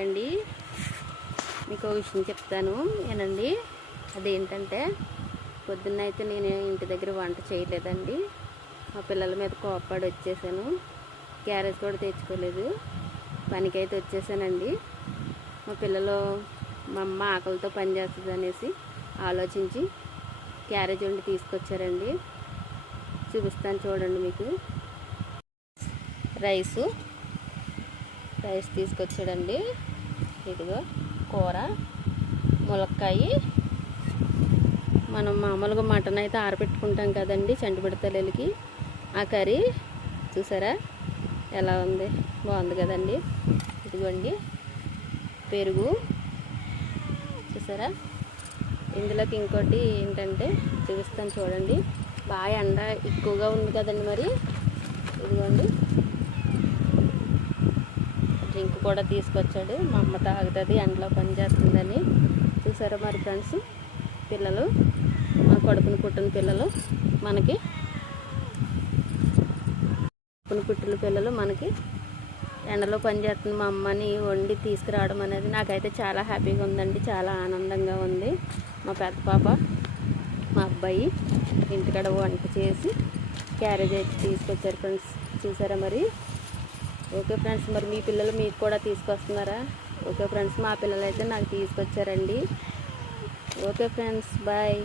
అండి మీకు ఒక విషయం చెప్తాను ఏనండి. అదేంటంటే పొద్దున్న అయితే నేను ఇంటి దగ్గర వంట చేయలేదండి. మా పిల్లల మీద కోప్పడి వచ్చేసాను. క్యారేజ్ కూడా తెచ్చుకోలేదు. పనికైతే వచ్చేసానండి. మా పిల్లలు మా అమ్మ ఆకలితో పని చేస్తుంది అనేసి ఆలోచించి క్యారేజ్ వండి తీసుకొచ్చారండి. చూపిస్తాను చూడండి. మీకు రైస్ తీసుకొచ్చాడండి. ఇదిగో కూర, ములక్కాయ. మనం మామూలుగా మటన్ అయితే ఆరబెట్టుకుంటాం కదండి చంటిబిడతలకి, ఆ కర్రీ చూసారా ఎలా ఉంది, బాగుంది కదండి. ఇదిగోండి పెరుగు చూసారా. ఇందులోకి ఇంకోటి ఏంటంటే చూపిస్తాను చూడండి. బాగా ఎండ ఎక్కువగా ఉంది కదండి, మరి ఇదిగోండి డ్రింక్ కూడా తీసుకొచ్చాడు. మా అమ్మ తాగుతుంది, ఎండలో పని చేస్తుందని. చూసారా మరి ఫ్రెండ్స్, పిల్లలు మన కడుపును పుట్టిన పిల్లలు మనకి ఎండలో పని చేస్తుంది మా అమ్మని వండి తీసుకురావడం అనేది నాకైతే చాలా హ్యాపీగా ఉందండి. చాలా ఆనందంగా ఉంది. మా పెద్ద పాప మా అబ్బాయి ఇంటికాడ వంట చేసి క్యారేజ్ అయితే తీసుకొచ్చారు ఫ్రెండ్స్. చూసారా మరి. ఓకే ఫ్రెండ్స్, మరి మీ పిల్లలు మీకు కూడా తీసుకొస్తున్నారా? ఓకే ఫ్రెండ్స్, మా పిల్లలు అయితే నాకు తీసుకొచ్చారండి. Okay friends, bye.